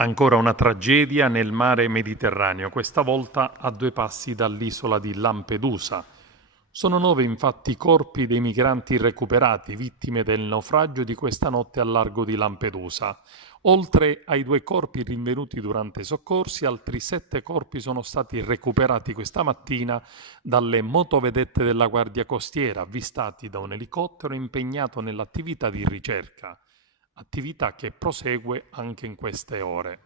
Ancora una tragedia nel mare Mediterraneo, questa volta a 2 passi dall'isola di Lampedusa. Sono 9 infatti i corpi dei migranti recuperati, vittime del naufragio di questa notte al largo di Lampedusa. Oltre ai 2 corpi rinvenuti durante i soccorsi, altri 7 corpi sono stati recuperati questa mattina dalle motovedette della Guardia Costiera, avvistati da un elicottero impegnato nell'attività di ricerca. Attività che prosegue anche in queste ore.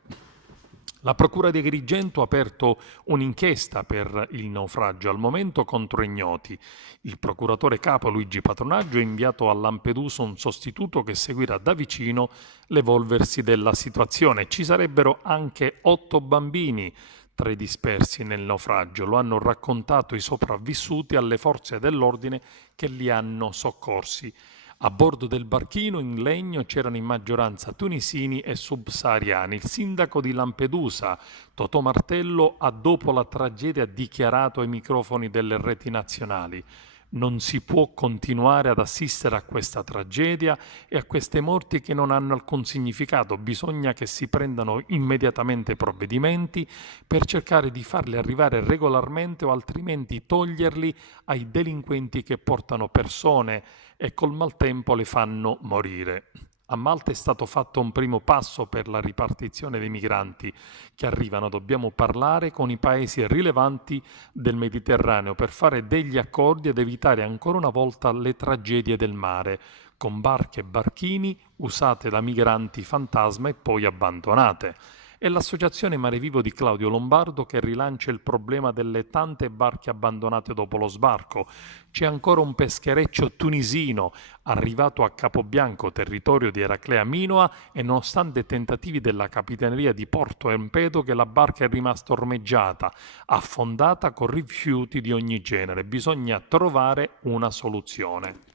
La Procura di Agrigento ha aperto un'inchiesta per il naufragio, al momento contro ignoti. Il procuratore capo Luigi Patronaggio ha inviato a Lampedusa un sostituto che seguirà da vicino l'evolversi della situazione. Ci sarebbero anche 8 bambini tra i dispersi nel naufragio. Lo hanno raccontato i sopravvissuti alle forze dell'ordine che li hanno soccorsi. A bordo del barchino in legno c'erano in maggioranza tunisini e subsahariani. Il sindaco di Lampedusa, Totò Martello, ha dopo la tragedia dichiarato ai microfoni delle reti nazionali: non si può continuare ad assistere a questa tragedia e a queste morti che non hanno alcun significato. Bisogna che si prendano immediatamente provvedimenti per cercare di farli arrivare regolarmente o altrimenti toglierli ai delinquenti che portano persone e col maltempo le fanno morire. A Malta è stato fatto un primo passo per la ripartizione dei migranti che arrivano. Dobbiamo parlare con i paesi rilevanti del Mediterraneo per fare degli accordi ed evitare ancora una volta le tragedie del mare, con barche e barchini usate da migranti fantasma e poi abbandonate. È l'associazione Mare Vivo di Claudio Lombardo che rilancia il problema delle tante barche abbandonate dopo lo sbarco. C'è ancora un peschereccio tunisino arrivato a Capobianco, territorio di Eraclea Minoa, e nonostante tentativi della Capitaneria di Porto Empedocle, la barca è rimasta ormeggiata, affondata con rifiuti di ogni genere. Bisogna trovare una soluzione.